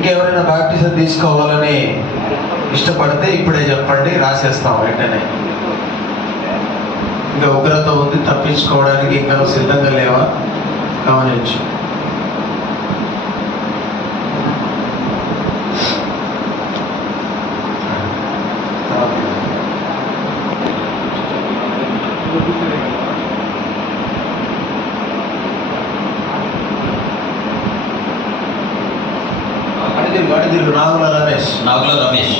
ఇంకెవరైనా బాప్టిజం తీసుకోవాలని ఇష్టపడితే ఇప్పుడే చెప్పండి, రాసేస్తాం వెంటనే. ఇంకా ఉగ్రత ఉంది, తప్పించుకోవడానికి ఇంకా సిద్ధంగా లేవా గమనించు. అడిదిరు నాగుల రమేష్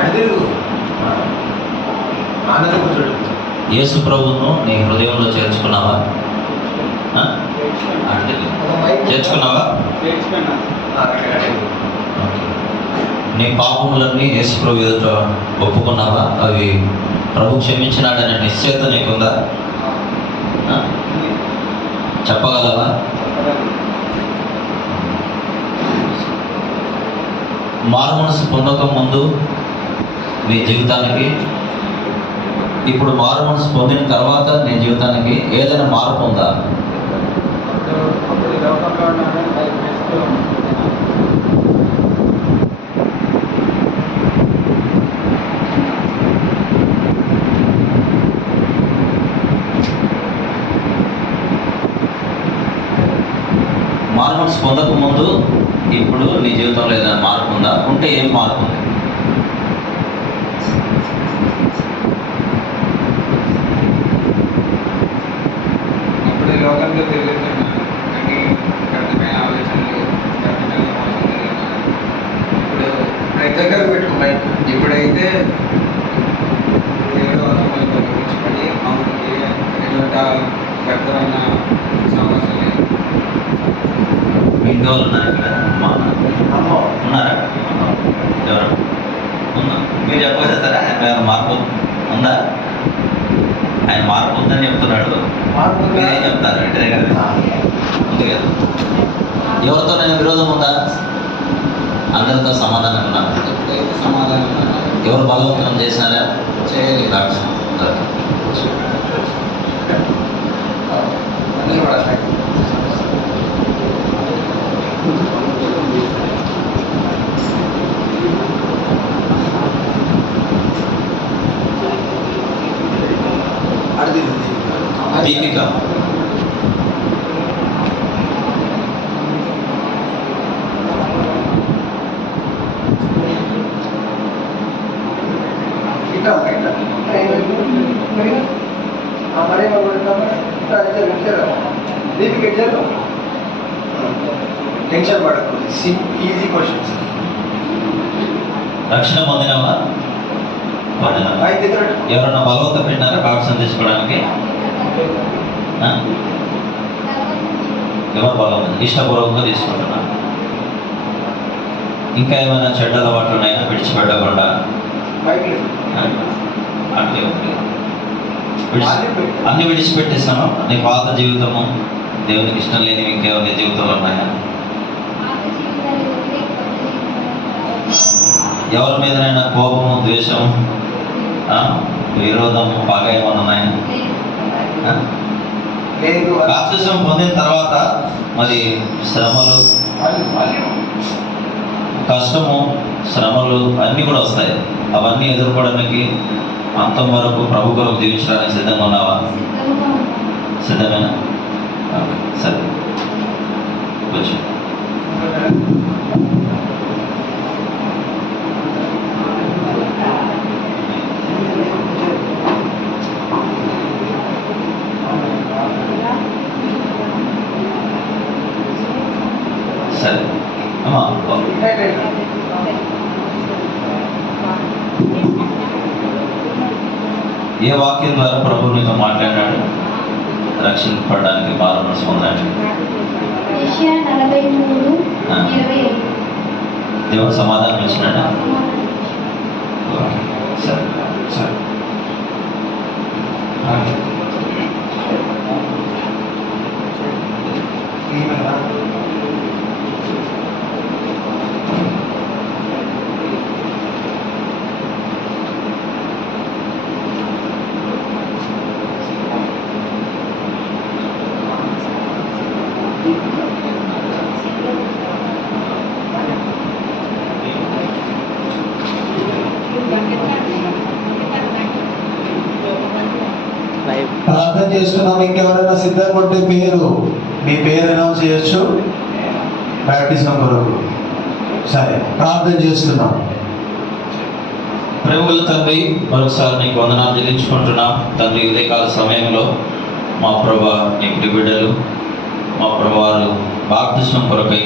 అడిదిరు ఆనందపుత్రుడు. యేసు ప్రభువును నీ హృదయంలో చేర్చుకున్నావా? చేర్చుకున్నావా? నీ పాపములన్నీ యేసు ప్రభు ఎదుట ఒప్పుకున్నావా? అవి ప్రభు క్షమించినాడనే నిశ్చయత నీకుందా? చెప్పగలవా? మారు మనసు పొందక ముందు నీ జీవితానికి, ఇప్పుడు మారు మనసు పొందిన తర్వాత నీ జీవితానికి ఏదైనా మార్పు ఉందా? మారు మనసు పొందక ముందు ఇప్పుడు నీ జీవితంలో ఏదైనా మార్పు ఉందా? ఉంటే ఏం మార్పు ఉంది? ఇప్పుడు లోకంలో తిరుగుతున్నాను, కానీ వ్యర్థమైన ఆలోచనలు, వ్యర్థమైన మోసం. ఇప్పుడు దగ్గర పెట్టుకున్నాయి. ఇప్పుడైతే దేవుడు ఆత్మలు గురించుకొని మామూలుకి ఎలాంటి వ్యర్థమైన సమస్యలు లేవు. ఇంట్లో ఉన్నారు ఇక్కడ ఉన్నారా? ఎవరు ఉన్నా? మీరు చెప్పగలుగుతారా? ఆయన మార్పు ఉందా? ఆయన మార్పు ఉందని చెప్తున్నాడు, మీరేం చెప్తారు? ఇంటి దగ్గర ఉంది కదా. ఎవరితో నేను విరోధం ఉందా? అందరితో సమాధానం ఉన్నా? ఎప్పుడైతే సమాధానం ఎవరు బలవంతం చేసినారా? చేయలేదు. దీపిక టెన్షన్ పడకు, ఈజీ క్వశ్చన్స్. రక్షణ పొందినవా? ఎవరన్నా బలవంతం పెట్టినారా బాప్టిజం తీసుకోవడానికి? ఎవరు బలవంతం? ఇష్టపూర్వకంగా తీసుకుంటున్నా. ఇంకా ఏమైనా చెడ్డ అలవాట్లు ఉన్నాయా విడిచిపెట్టకుండా? అంటే అన్ని విడిచిపెట్టేసాను. నీ పాత జీవితము, దేవునికి ఇష్టం లేనివి ఇంకేమైనా జీవితంలో ఉన్నాయా? ఎవరి మీదనైనా కోపము, ద్వేషము, విరోధము, పగ ఏమైనా ఉన్నాయా? బాప్తిసం పొందిన తర్వాత మరి శ్రమలు, కష్టము, శ్రమలు అన్నీ కూడా వస్తాయి. అవన్నీ ఎదుర్కోవడానికి అంతం వరకు ప్రభు కొరకు జీవించడానికి సిద్ధంగా ఉన్నావా? సిద్ధమేనా? సరే కూర్చో. సరే అమ్మా, ఏ వాక్యం ద్వారా ప్రభు నీతో మాట్లాడాడు రక్షింపడానికి మారు మనసు పొందడానికి? దేవుడు సమాధానం ఇచ్చినాడా? సరే సరే. చేస్తున్నాం. ఇంకెవరైనా సిద్ధంగా ఉంటే మీ పేరు అనౌన్స్ చేయొచ్చు బ్యాప్టిజం కొరకు. సరే, ప్రార్థన చేస్తున్నాం. ప్రేమగల తండ్రి, మరొకసారి నీకు వందనాలు చెల్లించుకుంటున్నాం తండ్రి. ఉదయకాల సమయంలో మా ప్రభా నీటి బిడ్డలు మా ప్రభావాలు బాప్తిస్మం కొరకై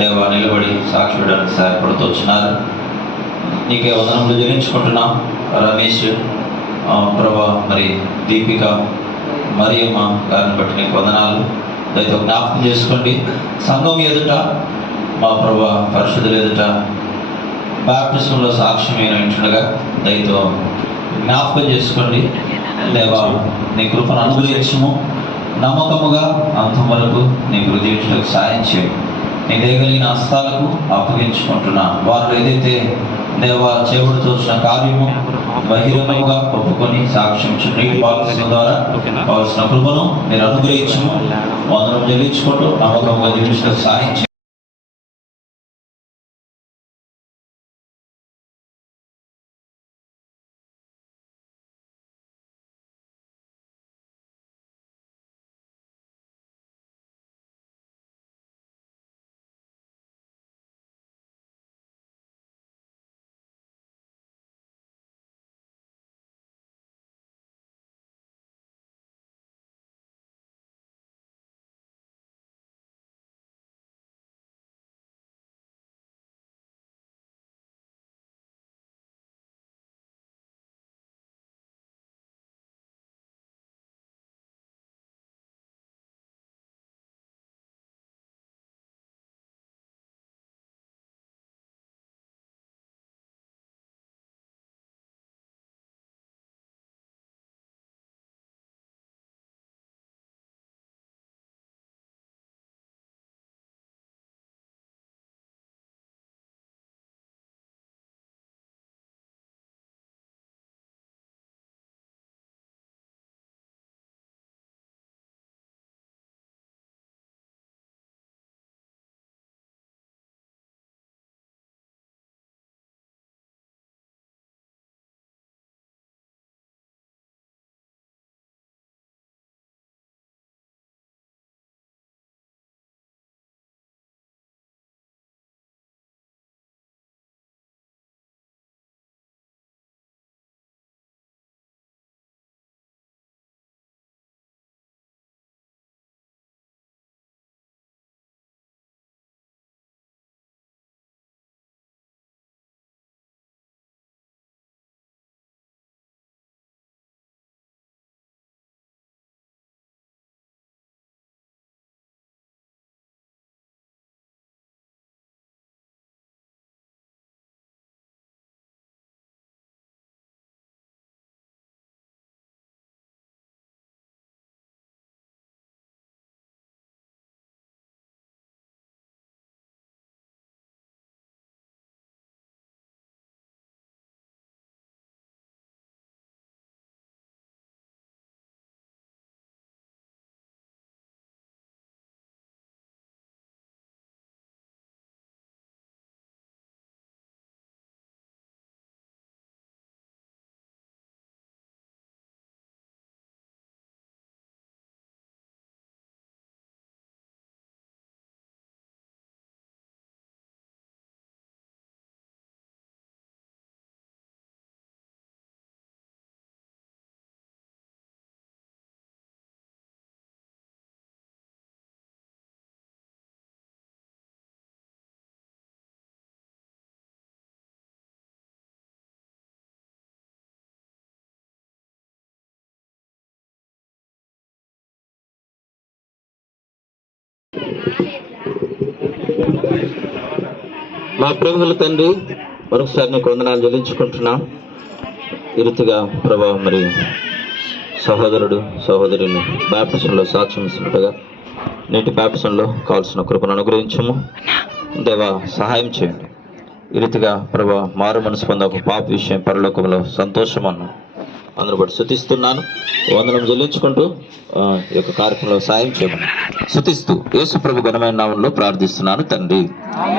దేవా నిలబడి సాక్షి ఇవ్వడానికి సహాయపడుతూ వచ్చినారు. నీకే వందనములు చెల్లించుకుంటున్నాం. రమేష్ ప్రభా, మరి దీపిక, మరియమ్మ గారిని బట్టి నీకు వందనాలు. దయతో జ్ఞాపకం చేసుకోండి. సంఘం ఎదుట మా ప్రభా పరిశుద్ధుల ఎదుట బాప్టిజంలో సాక్ష్యమైన ఇంటుండగా దయతో జ్ఞాపకం చేసుకోండి. దేవా నీ కృపను అనుగ్రహించము. నమ్మకముగా అంతం వరకు నీ జీవించడానికి సాయం చేయండి. నీ దేగలిగిన హస్తాలకు అప్పగించుకుంటున్నా. వారు ఏదైతే దేవా చేపడుతూ వచ్చిన కార్యము బహిరంగంగా ఒప్పుకొని సాక్ష్యం నీటి బాప్తిజం ద్వారా కావాల్సిన కృపను మీరు అనుగ్రహించము. వందనం చెల్లించుకుంటూ నమ్మకంగా జీవించడానికి సాయం చేయండి. మా ప్రభువుల తండ్రి, మరొకసారి నీకు వందనాలు చెల్లించుకుంటున్నాం. ఈ రీతిగా ప్రభా, మరి సహోదరుడు సహోదరుని బాప్టిజంలో సాక్ష్యం ఇస్తున్నట్టుగా నేటి బాప్టిజంలో కావాల్సిన కృపను అనుగ్రహించము. దేవా, సహాయం చేయండి. ఈ రీతిగా ప్రభా, మారు మనసు పొంద ఒక పాప విషయం పరలోకంలో సంతోషం అన్న అందరూ బట్టి స్తుతిస్తున్నాను. వందనం చెల్లించుకుంటూ ఈ యొక్క కార్యక్రమంలో సాయం చేయమని స్తుతిస్తూ యేసు ప్రభు ఘనమైన నామంలో ప్రార్థిస్తున్నాను తండ్రి.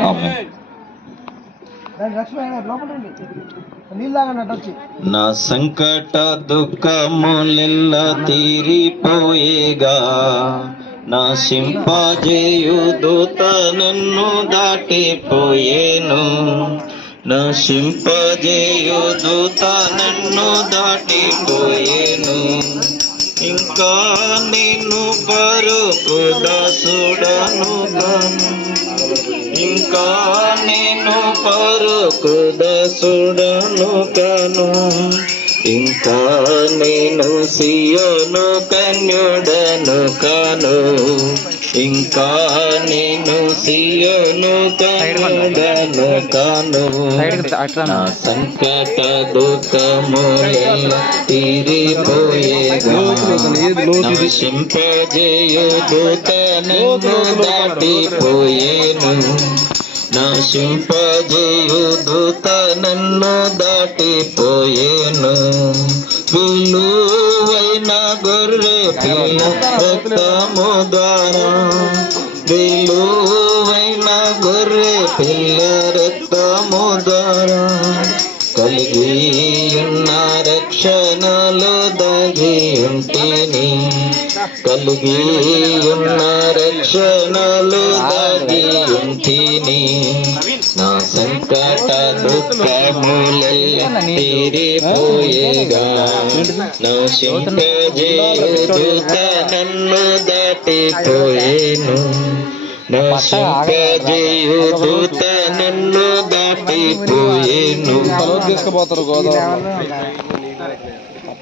ఆమేన్. నా సంకట దుఃఖములెల్ల తీరిపోయేగా నశింపజేయు దూత నన్ను దాటిపోయేను నశింపజేయు దూత నన్ను దాటిపోయేను ఇంకా నేను పరుపు దాసుడను కాను ఇంకా నేను పరుకు దాసుడను కాను ఇంకా నేను సియోను కన్యుడను కాను ఇంకా నేను సియోను కన్యుడను కాను నా సంకట దుఃఖములెల్ల తీరిపోయేగా నశింపజేయు దూత నన్ను దాటిపోయేను నశింపజేయు దూత నన్ను దాటిపోయేను విలువైన గొర్రె పిల్ల రక్తము ద్వారా విలువైన గొర్రె పిల్ల రక్తము ద్వారా కలిగి ఉన్న రక్షణలో దాగి ఉంటేని కలిగి ఉన్న రక్షణలో దాగి ఉంటేని నా సంకట దుఃఖములెల్ల తీరిపోయేగా నశింపజేయు దూత నన్ను దాటిపోయేను నశింపజేయు దూత నన్ను దాటిపోయేను తీసుకుపోతారు గోదావరి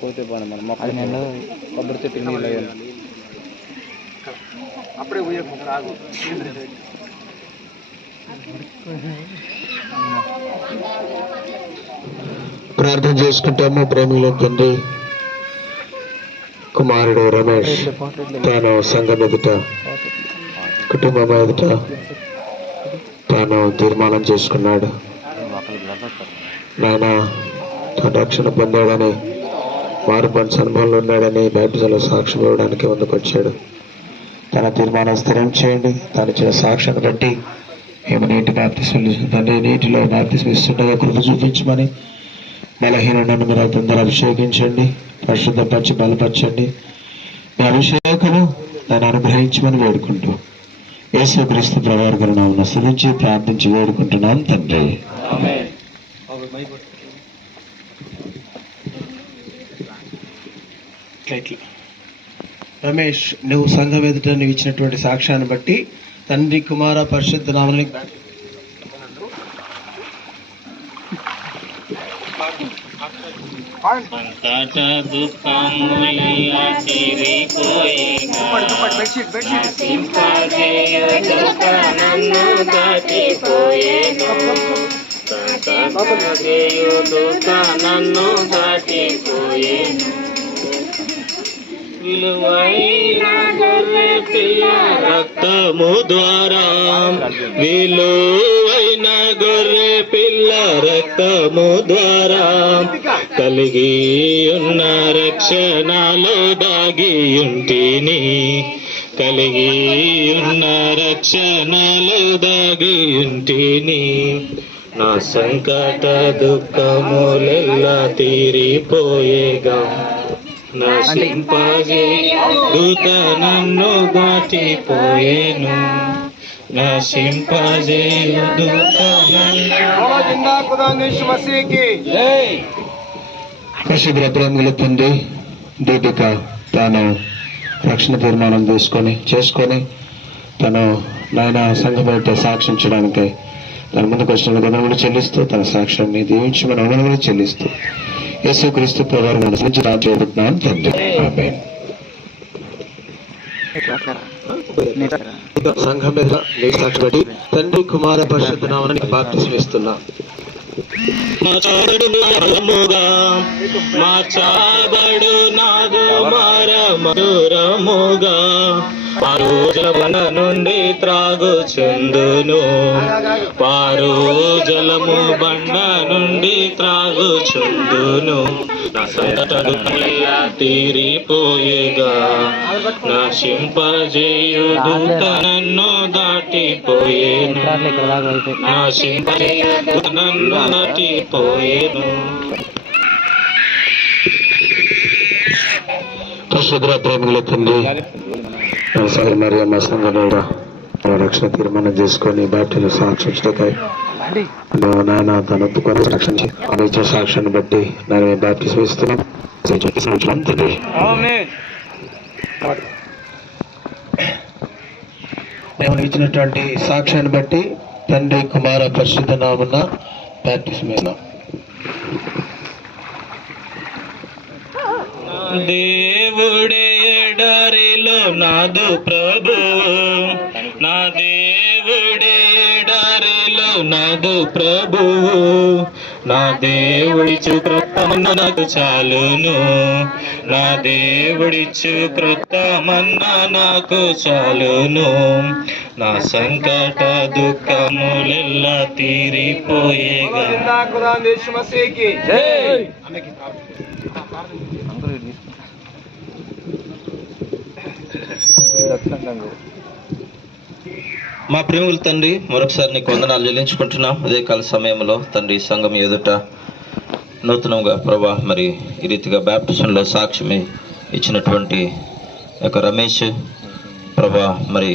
పోతే పోనీ మన మొక్కలు కొబ్బరి చెట్టు నీళ్ళు అప్పుడే ప్రార్థన చేసుకుంటాము. ప్రేమలో తండ్రి, కుమారుడు రమేష్ తాను సంఘం ఎదుట కుటుంబం ఎదుట తాను తీర్మానం చేసుకున్నాడు. నాయన తాను రక్షణ పొందాడని వారు పని అనుభవంలో ఉన్నాడని బైబిల్లో సాక్ష్యం ఇవ్వడానికి ముందుకు వచ్చాడు. తన తీర్మానం స్థిరం చేయండి. తాను ఇచ్చిన సాక్ష్యాన్ని బట్టి మేము నీటి బాప్తిస్మం తండ్రి నీటిలో బాప్తిస్మం ఇస్తుండగా కృప చూపించమని బలహీనను మీరు తొందర అభిషేకించండి, పరిశుద్ధపరిచి బలపరచండి. మీ అభిషేకము దాన్ని అనుగ్రహించమని వేడుకుంటూ యేసుక్రీస్తు ప్రభువు నామమున స్తుతించి ప్రార్థించి వేడుకుంటున్నాం తండ్రి. రమేష్, నువ్వు సంఘం ఎదుట నువ్వు ఇచ్చినటువంటి సాక్ష్యాన్ని బట్టి తండ్రి కుమార పరిశుద్ధ నామమున సంకట దుఃఖములెల్ల తీరిపోయేగా నశింపజేయు దూత నన్ను దాటిపోయేను సంకటజేయు దూత నన్ను దాటిపోయేను విలువైన గొర్రె పిల్ల రక్తము ద్వారా విలువైన గొర్రె పిల్ల రక్తము ద్వారా కలిగి ఉన్న రక్షణలో దాగి ఉంటిని కలిగి ఉన్న రక్షణలో దాగి ఉంటిని నా సంకట దుఃఖములెల్ల తీరిపోయేగా నశింపజేయు దూత నన్ను దాటిపోయేను నశింపజేయు దూత పరిశుద్ధ ప్రేమల తండ్రి, దీపిక తాను రక్షణ తీర్మానం చేసుకొని తను నాయన సంఘం బయట సాక్షించడానికి తన ముందుకు వచ్చిన గమనములు చెల్లిస్తూ తన సాక్ష్యాన్ని దీవించమని అవమానములు చెల్లిస్తూ యేసుక్రీస్తు ప్రభువు నుంచి రాజేస్తున్నాను తండ్రి. ఆమేన్. సంఘం మీద సాక్షిపడి తండ్రి కుమార పరిశుద్ధ నామమున బాప్తిస్మం ఇస్తున్నా. మార్చబడు నాదు మధురముగా వారు జలబండ నుండి త్రాగుచుందును, వారు జలము బండ నుండి త్రాగుచుందును. నా సంకటము తీరిపోయేగా, నశింపజేయు దూత నన్ను దాటిపోయేను, నశింపజేయు దూత నన్ను దాటిపోయేను. పరిశుద్ధ ప్రేమికుల తండ్రి, సహోదరి మరియమ్మ సంఘంలో రక్షణ తీర్మానం చేసుకొని బాప్టిజం సాక్షించటకై నాయన తను ఒప్పుకొని రక్షించి అందించే సాక్ష్యాన్ని బట్టి నేను బాప్టిజం ఇస్తున్నాం. తండ్రి దేవుడు ఇచ్చినటువంటి సాక్ష్యాన్ని బట్టి తండ్రి కుమార పరిశుద్ధ నామమున బాప్టిజం ఇస్తున్నాం. దేవుడే ఎడారిలో నాదు ప్రభువు, నా దేవుడే ఎడారిలో నాదు ప్రభువు, నా దేవుడిచ్చు కృతమన్న నాకు చాలును, నా దేవుడిచ్చు కృతమన్న నాకు చాలును. నా సంకట దుఃఖములెల్లా తీరిపోయేగా. మా ప్రేమల తండ్రి, మరొకసారి నీకు వందనాలు చెల్లించుకుంటున్నాం. అదే కాల సమయంలో తండ్రి సంఘం ఎదుట నూతనంగా ప్రభా మరి ఈ రీతిగా బ్యాప్టిజంలో సాక్ష్యం ఇచ్చినటువంటి యొక్క రమేష్ ప్రభా మరి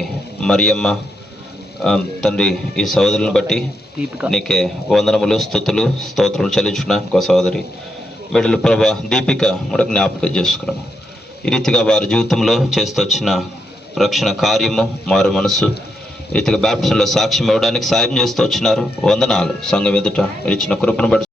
మరియమ్మ తండ్రి ఈ సహోదరులను బట్టి నీకే వందనములు స్తుతులు స్తోత్రములు చెల్లించుకున్నా. ఇంకో సహోదరి బిడ్డలు ప్రభా దీపిక కూడా జ్ఞాపకం చేసుకున్నాము. ఈ రీతిగా వారి జీవితంలో చేస్తూ వచ్చిన రక్షణ కార్యము, మారు మనసు, రీతిగా బ్యాప్టిజంలో సాక్ష్యం ఇవ్వడానికి సాయం చేస్తూ వచ్చినారు. వందనాలు. సంఘం ఎదుట ఇచ్చిన కృపను బట్టి